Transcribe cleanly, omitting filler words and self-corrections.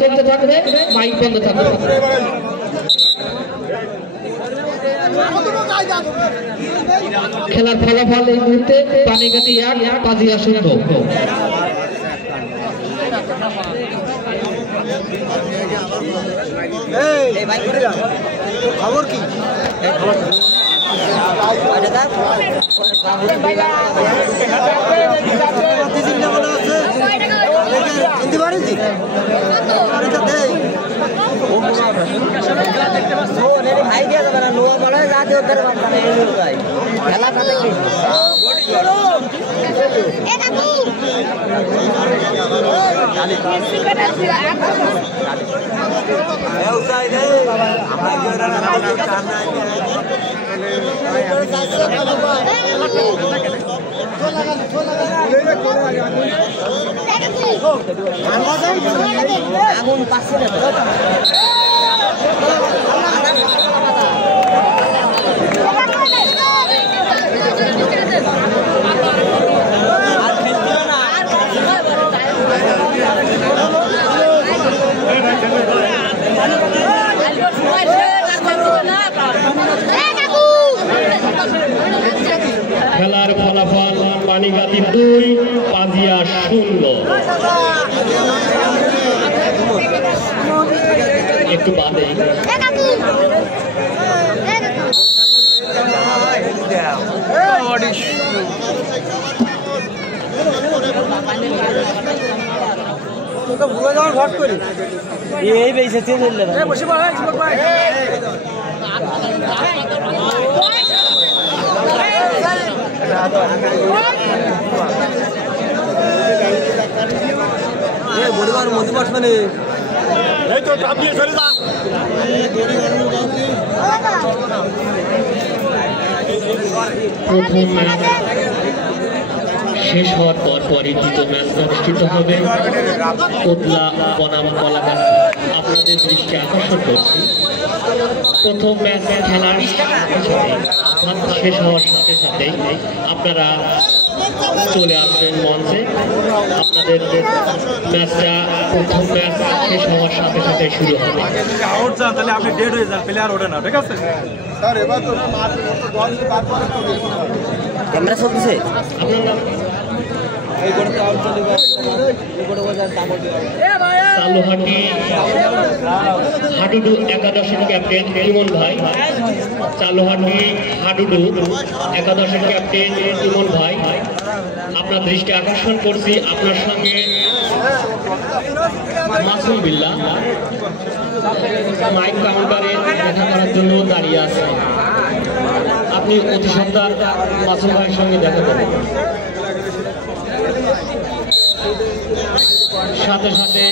চলতে থাকবে, মাইক বন্ধ থাকবে। খেলার ফলাফল এই মুহূর্তে পানিঘাটি 1 পাজিয়া 0। খবর কি আগুন পাচ্ছে না খেলার ফলাফল পানিঘাটি 2 পাজিয়া 0। একটু বাদে ভুলে যাওয়ার ঘট করি এই বেঁচে বসে বড়িবার মধ্যে পাঠ মানে এই তো চাপ দিয়ে চলে যা প্রথম ম্যাচ শেষ হওয়ার পরপরই দ্বিতীয় ম্যাচ অনুষ্ঠিত হবে কোটলা বনাম কলাকান্দা। আপনাদের দৃষ্টি আকর্ষণ করছি, প্রথম ম্যাচ খেলার শেষ হওয়ার সাথে সাথে আপনারা চলে আসবেন মঞ্চে। আপনাদের ম্যাচটা প্রথম ম্যাচ শেষ হওয়ার সাথে সাথে শুরু হবে। তাহলে আপনি ডেড হয়ে যান, প্লেয়ার ওঠে না, ঠিক আছে স্যার? এবার তো ক্যামেরা চলতেছে। আপনার নাম? সালুহাটি হাডুডু একাদশের ক্যাপ্টেন ইমন ভাই, চালুহাটি হাডুডু একাদশের ক্যাপ্টেন ইমন ভাই, আপনার দৃষ্টি আকর্ষণ করছি আপনার সঙ্গে মাসুম বিল্লাহ মাইক কাউন্টারে দেখা করার জন্য দাঁড়িয়ে আছে। আপনি অতি সত্বর মাসুম ভাইয়ের সঙ্গে দেখা করবেন। সাথে সাথে